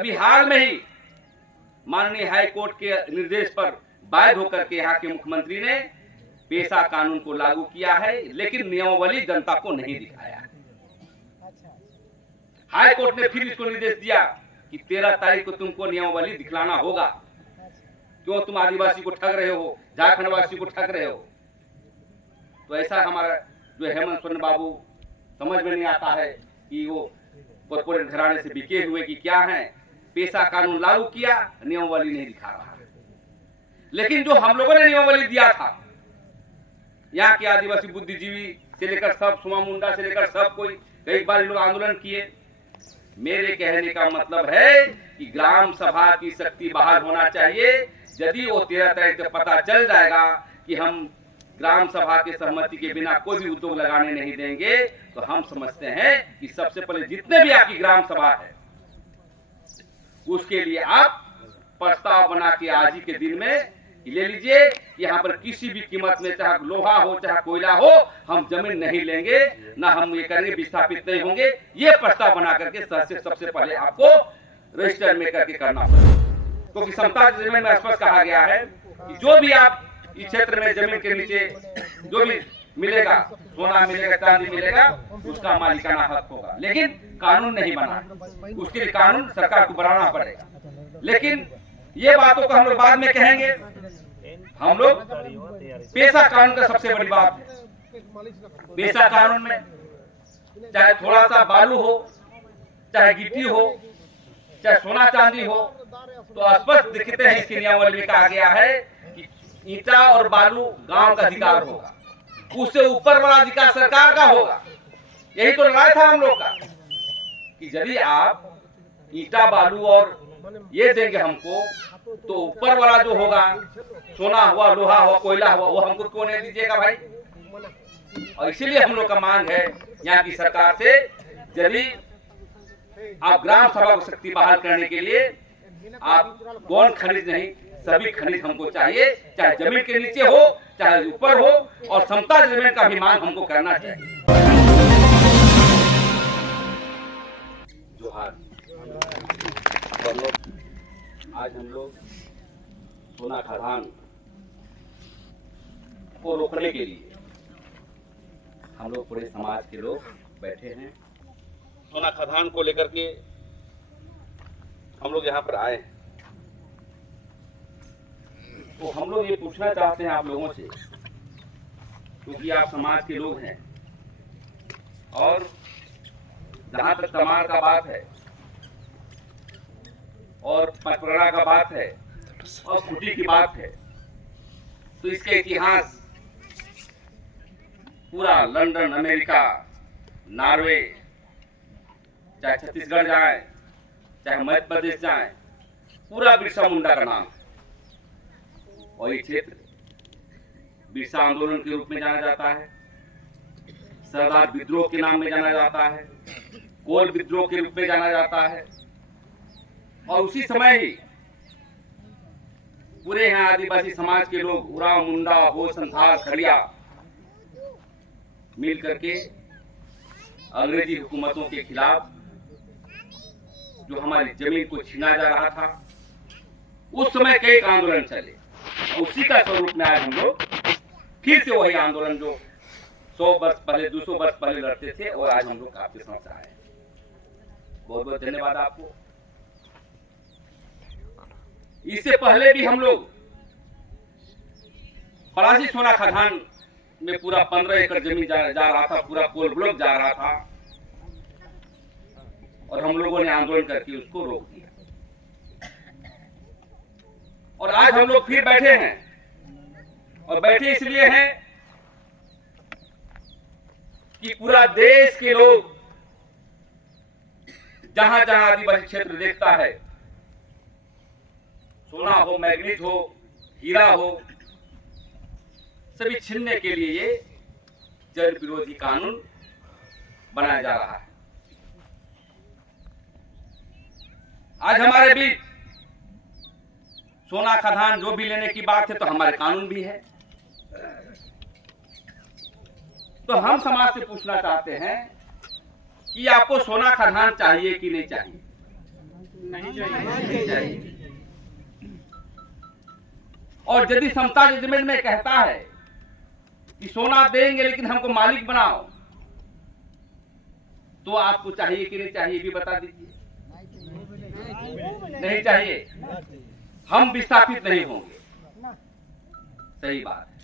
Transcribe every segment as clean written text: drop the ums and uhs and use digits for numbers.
अभी हाल में ही माननीय हाई कोर्ट के निर्देश पर बाध्य होकर के यहाँ के मुख्यमंत्री ने पेशा कानून को लागू किया है, लेकिन नियमावली जनता को नहीं दिखाया। हाई कोर्ट ने फिर इसको निर्देश दिया कि 13 तारीख को तुमको नियमावली दिखलाना होगा। क्यों तुम आदिवासी को ठग रहे हो, झारखंडवासी को ठग रहे हो? तो ऐसा हमारा जो हेमंत सोरेन बाबू समझ में नहीं आता है कि वो कॉर्पोरेट घराने से बिके हुए कि क्या है। पेशा कानून लागू किया, नियमावली नहीं दिखा रहा। लेकिन जो हम लोगों ने नियमावली दिया था, यहाँ के आदिवासी बुद्धिजीवी से लेकर सब, सुमा मुंडा से लेकर सब कोई, कई बार लोग आंदोलन किए। मेरे कहने का मतलब है कि ग्राम सभा की शक्ति बहाल होना चाहिए। यदि वो 13 तारीख को पता चल जाएगा कि हम ग्राम सभा के सहमति के बिना कोई भी उद्योग लगाने नहीं देंगे, तो हम समझते हैं कि सबसे पहले जितने भी आपकी ग्राम सभा है उसके लिए आप प्रस्ताव बना के आज ही के दिन में ले लीजिए। यहाँ पर किसी भी कीमत में, चाहे लोहा हो चाहे कोयला हो, हम जमीन नहीं लेंगे, ना हम ये करेंगे, विस्थापित नहीं होंगे। ये प्रस्ताव बना करके सबसे पहले आपको रजिस्टर में करके करना पड़ेगा। क्योंकि समता जमीन में स्पष्ट कहा गया है कि जो भी आप इस क्षेत्र में जमीन के नीचे जो भी मिलेगा, सोना मिलेगा, चांदी मिलेगा, उसका मालिकाना हक होगा। लेकिन कानून नहीं बना, उसके लिए कानून सरकार को बनाना पड़ेगा। लेकिन ये बातों को हम लोग बाद में कहेंगे। हम लोग पेशा कानून का सबसे बड़ी बात है। पेशा कानून में चाहे थोड़ा सा बालू हो, चाहे गिट्टी हो, चाहे सोना चांदी हो, तो स्पष्ट दिखते हैं इसकी नियमावली में कहा गया है कि ईंटा और बालू गांव का अधिकार होगा, उससे ऊपर वाला अधिकार सरकार का होगा। यही तो लड़ाई था हम लोग का कि यदि आप ईंटा बालू और ये देंगे हमको, तो ऊपर वाला जो होगा, सोना हुआ, लोहा हुआ, कोयला हुआ, वो हमको क्यों नहीं दीजिएगा भाई? और इसीलिए हम लोग का मांग है यहाँ की सरकार से, यदि आप ग्राम सभा को शक्ति बहाल करने के लिए आप कौन खनिज नहीं, सभी खनिज हमको चाहिए, चाहे जमीन के नीचे हो चाहे ऊपर हो, और समता जमीन का भी मांग हमको करना चाहिए। जोहार। आज हम लोग सोना खदान को रोकने के लिए हम लोग पूरे समाज के लोग बैठे हैं। सोना खदान को लेकर के हम लोग यहाँ पर आए हैं। तो हम लोग ये पूछना चाहते हैं आप लोगों से, क्योंकि आप समाज के लोग हैं, और जहां तक तमार का बात है और पटपरा का बात है और खूंटी की बात है, तो इसके इतिहास पूरा लंदन, अमेरिका, नॉर्वे, चाहे छत्तीसगढ़ जाए, चाहे मध्य प्रदेश जाए, पूरा बिरसा मुंडा का नाम है। और ये क्षेत्र बिरसा आंदोलन के रूप में जाना जाता है, सरदार विद्रोह के नाम में जाना जाता है, कोल विद्रोह के रूप में जाना जाता है। और उसी समय ही पूरे यहाँ आदिवासी समाज के लोग, उरांव, मुंडा, हो, संथाल, खड़िया मिल करके अंग्रेजी हुकूमतों के खिलाफ जो हमारी जमीन को छीना जा रहा था, उस समय कई आंदोलन चले। उसी का स्वरूप में आज हम लोग फिर से वही आंदोलन जो 100 वर्ष पहले, 200 वर्ष पहले लड़ते थे, और आज हम लोग आपके साथ आए। बहुत बहुत धन्यवाद आपको। इससे पहले भी हम लोग पलासी सोना खदान में पूरा 15 एकड़ जमीन जा रहा था, पूरा कोल ब्लॉक जा रहा था, और हम लोगों ने आंदोलन करके उसको रोक दिया। और आज हम लोग फिर बैठे हैं, और बैठे इसलिए हैं कि पूरा देश के लोग जहां जहां आदिवासी क्षेत्र देखता है, सोना हो, मैग्नीज हो, हीरा हो, सभी छीनने के लिए ये जन विरोधी कानून बनाया जा रहा है। आज हमारे बीच सोना खदान जो भी लेने की बात है, तो हमारे कानून भी है। तो हम समाज से पूछना चाहते हैं कि आपको सोना खदान चाहिए कि नहीं चाहिए? नहीं नहीं चाहिए। और यदि समता जजमेंट में कहता है कि सोना देंगे लेकिन हमको मालिक बनाओ, तो आपको चाहिए कि नहीं चाहिए भी बता दीजिए। नहीं चाहिए, हम विस्थापित नहीं होंगे। सही बात है।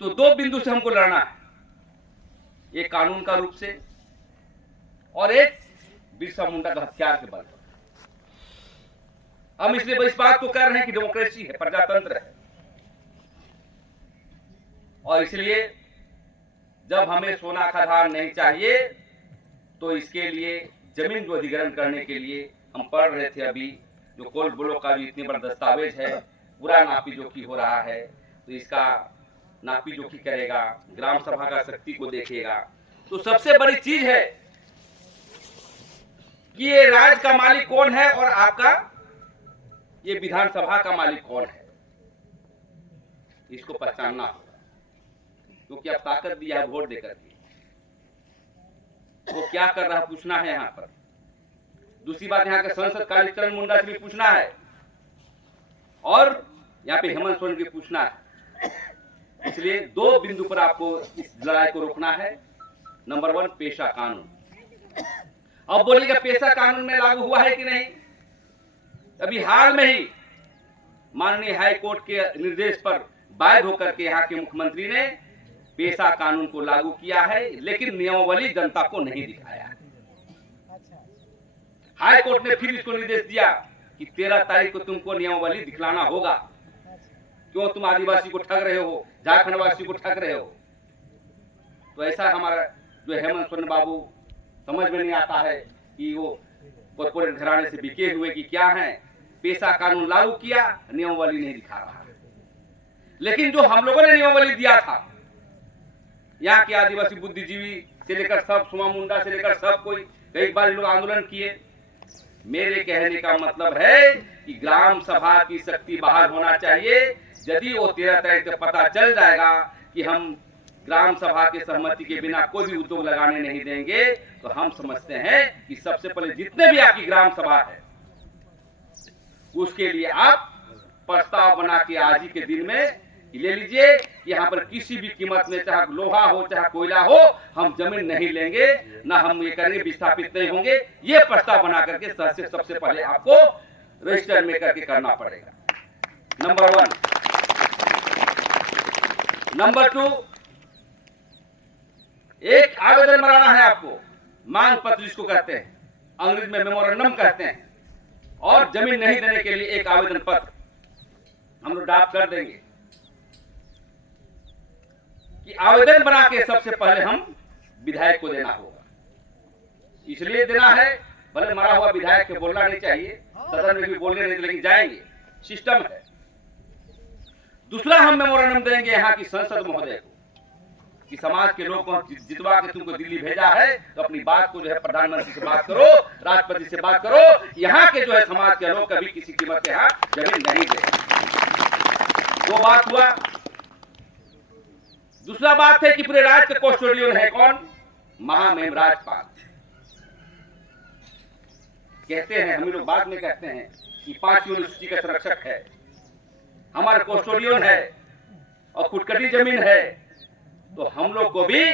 तो दो बिंदु से हमको लड़ना है, एक कानून का रूप से और एक बिरसा मुंडा का हथियार के बल पर। हम इसलिए इस बात को कर रहे हैं कि डेमोक्रेसी है, प्रजातंत्र है, और इसलिए जब हमें सोना का आधार नहीं चाहिए तो इसके लिए जमीन को अधिग्रहण करने के लिए हम पढ़ रहे थे अभी जो कोल ब्लॉक का भी इतनी बड़ा दस्तावेज है, पूरा नापी जोखी हो रहा है, तो इसका नापी जोखी करेगा, ग्राम सभा का शक्ति को देखेगा। तो सबसे बड़ी चीज है कि ये राज्य का मालिक कौन है और आपका ये विधानसभा का मालिक कौन है, इसको पहचानना होगा। क्योंकि अब ताकत दिया है वोट देकर के, वो क्या कर रहा है पूछना है यहाँ पर। दूसरी बात, यहाँ के सांसद कालीचरण मुंडा से भी पूछना है और यहाँ पे हेमंत सोरेन की पूछना है। इसलिए दो बिंदु पर आपको इस लड़ाई को रोकना है। नंबर 1, पेशा कानून। अब बोलिएगा पेशा कानून में लागू हुआ है कि नहीं? अभी हाल में ही माननीय हाई कोर्ट के निर्देश पर बाध्य होकर के यहाँ के मुख्यमंत्री ने पेशा कानून को लागू किया है, लेकिन नियमावली जनता को नहीं दिखाया है। हाई कोर्ट ने फिर इसको निर्देश दिया कि 13 तारीख को तुमको नियमावली दिखलाना होगा। क्यों तुम आदिवासी को ठग रहे हो, झारखंड वासी को ठग रहे हो? तो ऐसा हमारा जो हेमंत सोरेन बाबू समझ में नहीं आता है कि वो कॉर्पोरेट घराने से बिके हुए कि क्या है। पेशा कानून लागू किया, नियमावली नहीं दिखा रहा। लेकिन जो हम लोगों ने नियमावली दिया था, यहाँ के आदिवासी बुद्धिजीवी से लेकर सब, सुमा मुंडा से लेकर सब कोई, कई बार लोग आंदोलन किए। मेरे कहने का मतलब है कि ग्राम सभा की शक्ति बाहर होना चाहिए। यदि वो 13 तारीख को पता चल जाएगा कि हम ग्राम सभा के सहमति के बिना कोई भी उद्योग लगाने नहीं देंगे, तो हम समझते हैं कि सबसे पहले जितने भी आपकी ग्राम सभा है उसके लिए आप प्रस्ताव बना के आज ही के दिन में ले लीजिए। यहाँ पर किसी भी कीमत में, चाहे लोहा हो चाहे कोयला हो, हम जमीन नहीं लेंगे, ना हम ये करेंगे, विस्थापित नहीं होंगे। ये प्रस्ताव बना करके सबसे पहले आपको रजिस्टर में करके करना पड़ेगा। नंबर 1। नंबर 2, एक आवेदन बनाना है आपको, मांग पत्र जिसको कहते हैं, अंग्रेजी में मेमोरेंडम कहते हैं, और जमीन नहीं देने के लिए एक आवेदन पत्र हम लोग ड्राफ्ट कर देंगे। कि आवेदन बना के सबसे पहले हम विधायक को देना होगा। इसलिए देना है, भले मरा हुआ विधायक के बोलना नहीं चाहिए, सदन में भी बोलने नहीं, लेकिन जाएंगे, सिस्टम है। दूसरा, हम मेमोरेंडम देंगे यहाँ की संसद महोदय को कि समाज के लोग को जितवा के तुमको दिल्ली भेजा है, तो अपनी बात को जो है प्रधानमंत्री से बात करो, राष्ट्रपति से बात करो। यहाँ के जो है समाज के लोग कभी किसी कीमत के यहाँ जमीन नहीं दे। 2 बात हुआ। दूसरा बात है कि पूरे राज्य के कस्टोडियन है कौन? महामहिम राज्यपाल। कहते हैं, हम लोग बाद में कहते हैं कि 5वीं अनुसूची का संरक्षक है, हमारा कस्टोडियन है और खुटकटी जमीन है। तो हम लोग को भी,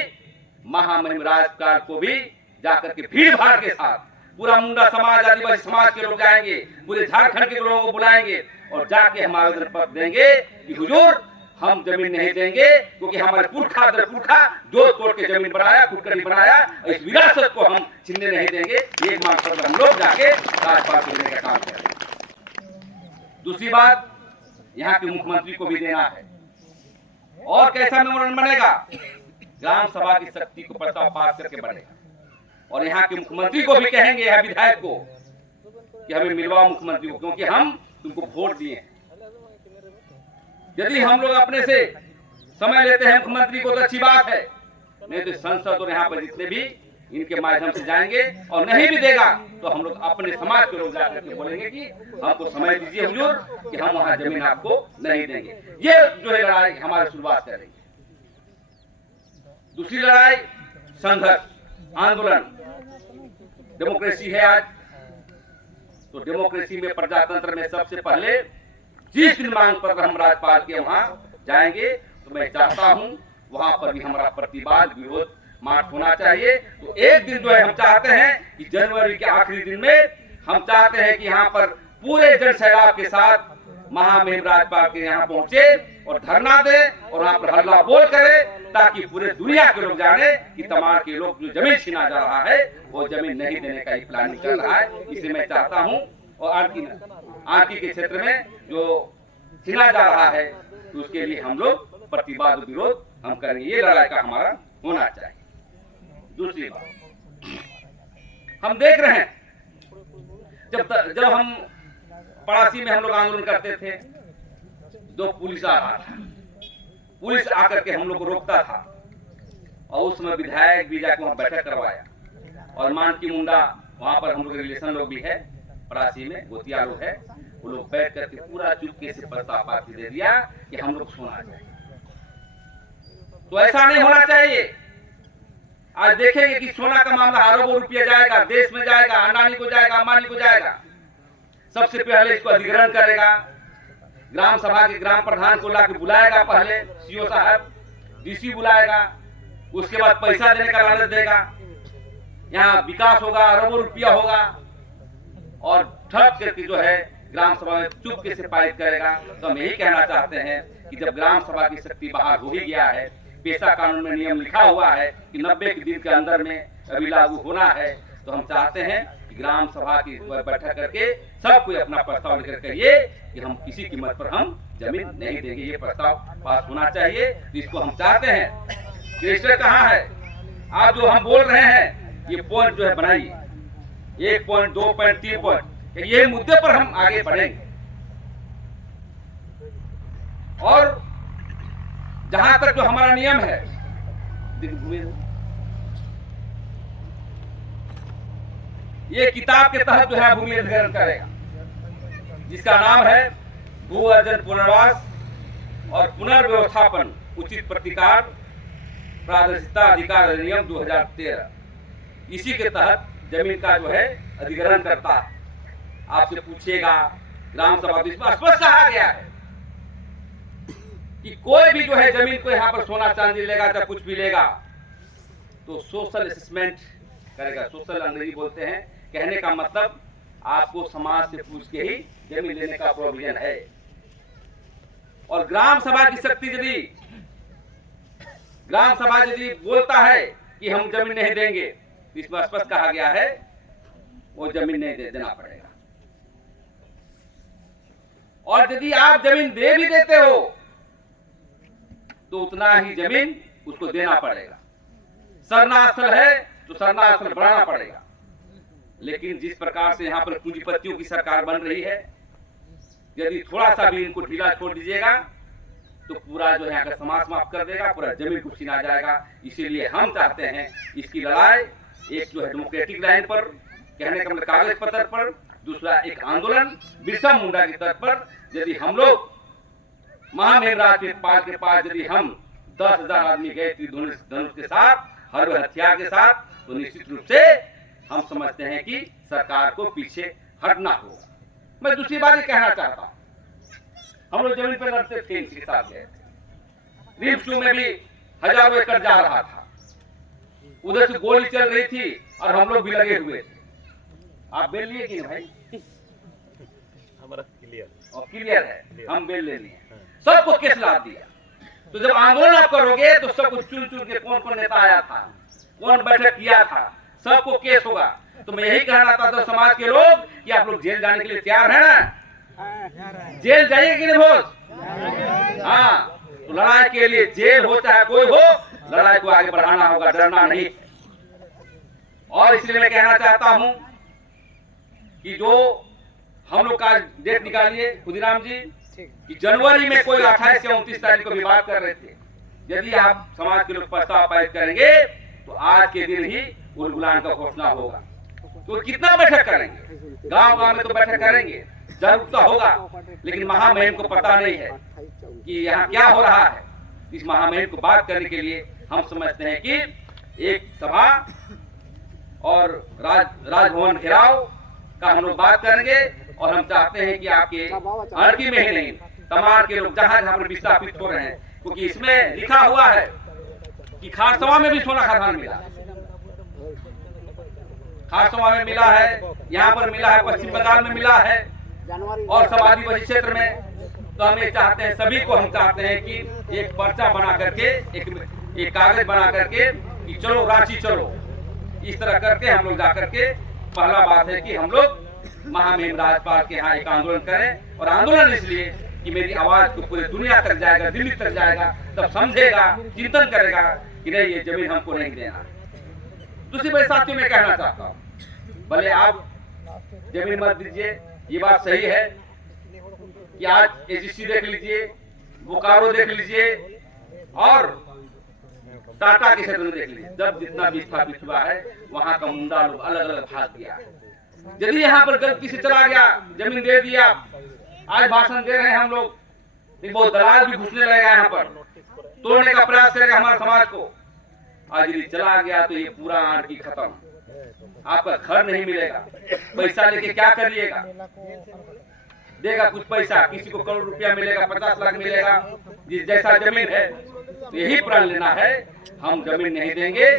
महामहिम राज्यपाल को भी जाकर के भीड़ भाड़ के साथ पूरा मुंडा समाज, आदिवासी समाज के लोग जाएंगे, पूरे झारखंड के लोगों को बुलाएंगे और जाके हम आवेदन पत्र देंगे कि हुजूर हम जमीन नहीं देंगे, क्योंकि हमारे पुरखा दर पुरखा जोत तोड़ के जमीन बनाया, खुटकटी बनाया, इस विरासत को हम छीनने नहीं देंगे। एक मांग पत्र हम लोग जाके राज्यपाल को देने का काम करेंगे। दूसरी बात, यहाँ के मुख्यमंत्री को भी देना है। और कैसा मेमोरेंडम बनेगा? ग्राम सभा की शक्ति को प्रस्ताव पास करके बनेगा। और यहाँ के मुख्यमंत्री को भी कहेंगे, यहाँ विधायक को, कि हमें मिलवाओ मुख्यमंत्री को, क्योंकि हम तुमको वोट दिए हैं। यदि हम लोग अपने से समय लेते हैं मुख्यमंत्री को तो अच्छी बात है, नहीं तो संसद और यहाँ पर जितने भी इनके माध्यम से जाएंगे, और नहीं भी देगा तो हम लोग अपने समाज के लोग जाकर के बोलेंगे कि हमको समय दीजिए हुजूर, कि हम वहाँ जमीन आपको नहीं देंगे। ये जो है लड़ाई हमारी शुरुआत करेंगे। दूसरी लड़ाई, संघर्ष, आंदोलन, डेमोक्रेसी है आज, तो डेमोक्रेसी में, प्रजातंत्र में सबसे पहले जिस दिन मांग पत्र हम राज्यपाल के वहां जाएंगे तो मैं चाहता हूं वहां पर भी हमारा प्रतिवाद, विरोध मार्च होना चाहिए। तो एक दिन जो है हम चाहते हैं कि जनवरी के आखिरी दिन में हम चाहते हैं कि यहाँ पर पूरे जन सैलाब के साथ महामहिम राज्यपाल के यहाँ पहुंचे और धरना दे और वहाँ पर हल्ला बोल करे, ताकि पूरे दुनिया के लोग जाने कि तमाम के लोग जो जमीन छीना जा रहा है वो जमीन नहीं देने का ही प्लानिंग चल रहा है। इसलिए मैं चाहता हूँ और आरती के क्षेत्र में जो छीना जा रहा है तो उसके लिए हम लोग प्रतिवाद विरोध हम करेंगे। ये लड़ाई का हमारा होना चाहिए। दूसरी बात, हम देख रहे हैं जब हम पड़ासी में हम लोग आंदोलन करते थे, दो पुलिस आ रहा था, पुलिस आकर के हम लोग को रोकता था और उस समय विधायक भी जाकर वहां बैठक करवाया और मानकी मुंडा वहां पर हम लोग रिलेशन लोग भी है, पड़ासी में गोतिया लोग है, वो लोग बैठ करके पूरा चुपके से प्रस्ताव पास दे दिया कि हम लोग सोना चाहिए। तो ऐसा नहीं होना चाहिए। आज देखेंगे कि सोना का मामला अरबों रुपया जाएगा, देश में जाएगा, अडानी को जाएगा, अंबानी को जाएगा। सबसे पहले इसको अधिग्रहण करेगा, ग्राम सभा के ग्राम प्रधान को लाके बुलाएगा, पहले सीओ साहब, डीसी बुलाएगा, उसके बाद पैसा देने का लालच देगा, यहाँ विकास होगा, अरबों रुपया होगा और ठप करके जो है ग्राम सभा में चुपके से पारित करेगा। तो हम यही कहना चाहते हैं कि जब ग्राम सभा की शक्ति बाहर हो ही गया है, पेशा कानून में नियम लिखा हुआ है कि 90 के दिन के अंदर में अभी लागू होना है, तो हम चाहते हैं कि ग्राम सभा की बैठक करके सब कोई अपना प्रस्ताव लेकर कहिए कि हम किसी कीमत पर हम जमीन नहीं देंगे, ये प्रस्ताव पास होना चाहिए। तो इसको हम चाहते हैं। रजिस्टर कहाँ है? आप जो हम बोल रहे हैं ये पॉइंट जो है बनाइए, 1 पॉइंट, 2 पॉइंट, 3 पॉइंट, ये मुद्दे पर हम आगे बढ़ेंगे। और जहां तक जो हमारा नियम है, ये किताब के तहत जो है भूमि अधिग्रहण करेगा, जिसका नाम है भू अर्जन पुनर्वास और पुनर्व्यवस्थापन उचित प्रतिकार पारदर्शिता अधिकार अधिनियम 2013। इसी के तहत जमीन का जो है अधिग्रहण करता है। आपसे पूछेगा ग्राम सभा स्पष्ट कहा गया है कि कोई भी जो है जमीन को यहाँ पर सोना चांदी लेगा या कुछ भी लेगा तो सोशल असेसमेंट करेगा। सोशल अंग्रेजी बोलते हैं, कहने का मतलब आपको समाज से पूछ के ही जमीन लेने का प्रोविजन है। और ग्राम सभा की शक्ति यदि ग्राम सभा यदि बोलता है कि हम जमीन नहीं देंगे, तो इसमें स्पष्ट कहा गया है वो जमीन नहीं देना पड़ेगा। और यदि आप जमीन दे भी देते हो तो उतना ही जमीन उसको देना पड़ेगा। सरना स्थल है तो सरना स्थल बढ़ाना पड़ेगा। लेकिन जिस प्रकार से यहाँ पर पूंजीपतियों की सरकार बन रही है, यदि थोड़ा सा भी इनको ढीला छोड़ दीजिएगा तो पूरा जो यहाँ का समाज समाप्त कर देगा, पूरा जमीन को छीना जाएगा। इसीलिए हम चाहते हैं इसकी लड़ाई एक जो है डेमोक्रेटिक लाइन पर, कहने का मतलब कागज पत्र पर, दूसरा एक आंदोलन बिरसा मुंडा की तरफ पर। यदि हम लोग महामहिम राज्यपाल के पास यदि हम 10,000 आदमी गए धनुष के साथ, हर हथियार के साथ, तो निश्चित रूप से हम समझते हैं कि सरकार को पीछे हटना होगा। मैं दूसरी बात ये कहना चाहता हूँ, हम लोग जमीन पर लड़ते थे, इनके साथ गए थे, रिम्स 2 में भी हजारों एकड़ जा रहा था, उधर से गोली चल रही थी और हम लोग भी लगे हुए थे। आप बेल लिए कि नहीं भाई? हमारा क्लियर है, हम बेल ले लिए, सबको केस ला दिया। तो जब आंदोलन आप करोगे तो सब कुछ चुन चुन के कौन कौन नेता आया था, कौन बैठक किया था, सबको केस होगा। तो मैं यही कहना चाहता हूँ समाज के लोग कि आप लोग जेल जाने के लिए तैयार हैं ना? जेल जाइए कि नहीं भोज? हाँ, तो लड़ाई के लिए जेल हो चाहे कोई हो, लड़ाई को आगे बढ़ाना होगा, डरना नहीं। और इसलिए मैं कहना चाहता हूँ कि जो हम लोग का डेट निकालिए खुदीराम जी कि जनवरी में कोई 28 या 29 तारीख को भी बात कर रहे थे। यदि आप समाज के लोग प्रस्ताव पारित करेंगे तो आज के दिन ही उलगुलान का घोषणा होगा। तो कितना बैठक करेंगे? गांव गांव में तो बैठक करेंगे, जागरूकता होगा, लेकिन महामहिम को पता नहीं है कि यहाँ क्या हो रहा है। इस महामहिम को बात करने के लिए हम समझते हैं कि एक सभा और राजभवन घेराव का हम लोग बात करेंगे। और हम चाहते हैं कि आपके अड़की में ही नहीं, तमाम के लोग जहाँ जहाँ पर विस्थापित हो रहे हैं, क्योंकि इसमें लिखा हुआ है कि खारसवा में भी सोना खदान मिला, खारसवा में मिला है, यहाँ पर मिला है, पश्चिम बंगाल में मिला है और सब आदिवासी क्षेत्र में। तो हम ये चाहते हैं, सभी को हम चाहते हैं कि एक पर्चा बना करके, एक कागज बना करके कि चलो रांची चलो, इस तरह करके हम लोग जा करके, पहला बात है कि हम लोग महामहिम राज्यपाल के यहाँ एक आंदोलन करें। और आंदोलन इसलिए कि मेरी आवाज को पूरी दुनिया तक जाएगा, दिल्ली तक जाएगा, तब समझेगा, चिंतन करेगा कि नहीं ये जमीन हमको नहीं देना। दूसरी बात साथियों में कहना चाहता हूँ, भले आप जमीन मत दीजिए, ये बात सही है कि आज एजीसी देख लीजिए, बोकारो देख लीजिए और टाटा के क्षेत्र में देख लीजिए, जब जितना विस्थापित हुआ है वहां का मुंडा लोग अलग अलग भाग दिया है। यदि यहाँ पर गलती से चला गया, जमीन दे दिया, आज भाषण दे रहे हैं हम लोग, बहुत दलाल भी घुसने लगेगा यहाँ पर, तोड़ने का प्रयास करेगा हमारे समाज को। आज यदि चला गया तो ये पूरा आंटी खत्म, आपका घर नहीं मिलेगा, पैसा लेके क्या करिएगा, देगा कुछ पैसा, किसी को करोड़ रुपया मिलेगा, 50 लाख मिलेगा, जिस जैसा जमीन है। तो यही प्रण लेना है, हम जमीन नहीं देंगे,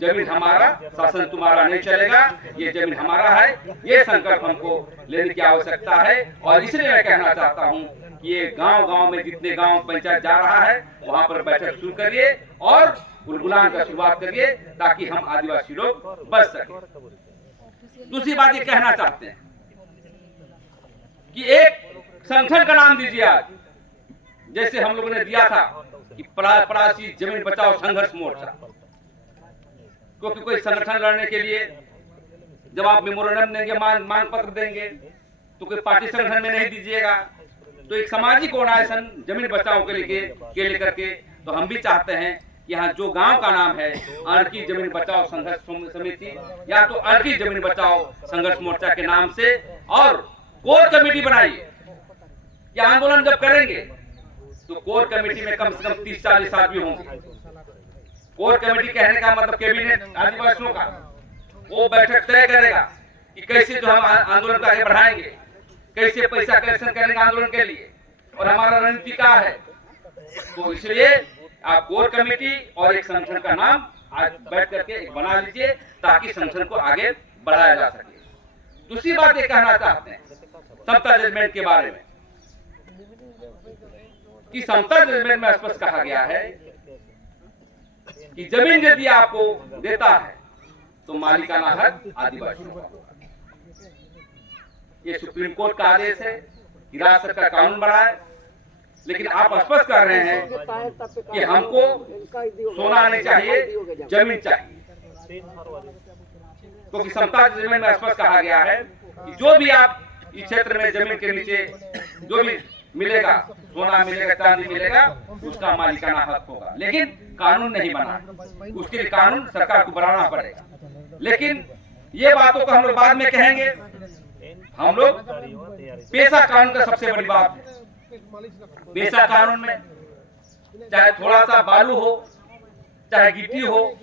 जमीन हमारा, शासन तुम्हारा नहीं चलेगा, ये जमीन हमारा है, ये संकल्प हमको लेने की आवश्यकता है। और इसलिए मैं कहना चाहता हूँ कि ये गांव-गांव में जितने गांव पंचायत जा रहा है वहां पर बैठक शुरू करिए और उलगुलान का शुरुआत करिए, ताकि हम आदिवासी लोग बच सके। दूसरी बात ये कहना चाहते हैं कि एक संगठन का नाम दीजिए आज, जैसे हम लोगों ने दिया था कि परासी जमीन बचाओ संघर्ष मोर्चा, क्योंकि कोई संगठन लड़ने के लिए जब आप मेमोरेंडम देंगे, मांग पत्र देंगे, तो कोई पार्टी संगठन में नहीं दीजिएगा। तो एक सामाजिक ऑर्गेनाइजेशन जमीन बचाओ के लेकर के, तो हम भी चाहते हैं यहाँ जो गांव का नाम है अड़की जमीन बचाओ संघर्ष समिति या तो अड़की जमीन बचाओ संघर्ष मोर्चा के नाम से, और कोर कमेटी बनाइए। ये आंदोलन जब करेंगे तो कोर कमेटी में कम से कम 30-40 आदमी होंगे। कोर कमेटी कहने का मतलब कैबिनेट आदिवासियों का, वो बैठक तय करेगा कि कैसे जो हम आंदोलन को आगे बढ़ाएंगे, कैसे पैसा कलेक्शन करेंगे आंदोलन के लिए, और हमारा रणनीति क्या है। तो इसलिए आप कोर कमेटी और एक संगठन का नाम आज बैठ करके एक बना लीजिए, ताकि संगठन को आगे बढ़ाया जा सके। दूसरी बात ये कहना चाहते हैं समता जजमेंट के बारे में, कि समता जजमेंट में स्पष्ट कहा गया है कि जमीन यदि आपको देता है तो मालिकाना हक आदिवासियों का होगा। ये सुप्रीम कोर्ट का आदेश है कि राज्य सरकार कानून बनाए, लेकिन आप स्पष्ट कर रहे हैं कि हमको सोना नहीं चाहिए, जमीन चाहिए। क्योंकि समता जमीन में स्पष्ट कहा गया है कि जो भी आप इस क्षेत्र में जमीन के नीचे जो भी मिलेगा, सोना मिलेगा, चांदी मिलेगा, उसका मालिकाना हक होगा। लेकिन कानून नहीं बना, उसके लिए कानून सरकार को बनाना पड़ेगा। लेकिन ये बातों को हम लोग बाद में कहेंगे। हम लोग पेशा कानून का सबसे बड़ी बात है। पेशा कानून में चाहे थोड़ा सा बालू हो, चाहे गिट्टी हो,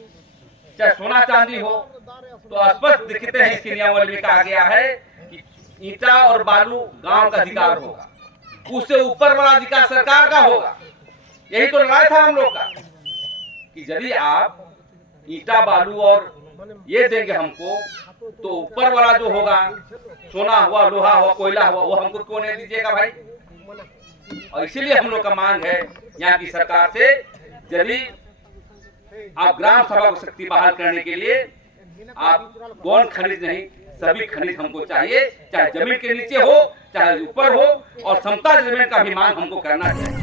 चाहे सोना चांदी हो, तो स्पष्ट दिखते हैं इसकी नियमावली में कहा गया है कि ईंटा और बालू गांव का अधिकार होगा, उससे ऊपर वाला अधिकार सरकार का होगा। यही तो लड़ाई था हम लोग का कि यदि आप ईंटा बालू और ये देंगे हमको, तो ऊपर वाला जो होगा, सोना हुआ, लोहा हुआ, कोयला हुआ, वो हमको क्यों नहीं दीजिएगा भाई। और इसीलिए हम लोग का मांग है यहाँ की सरकार से, यदि आप ग्राम सभा को शक्ति बहाल करने के लिए आप गौण खनिज नहीं, सभी खनिज हमको चाहिए, चाहे जमीन के नीचे हो, चाहे ऊपर हो, और समता जमीन का भी मांग हमको करना चाहिए।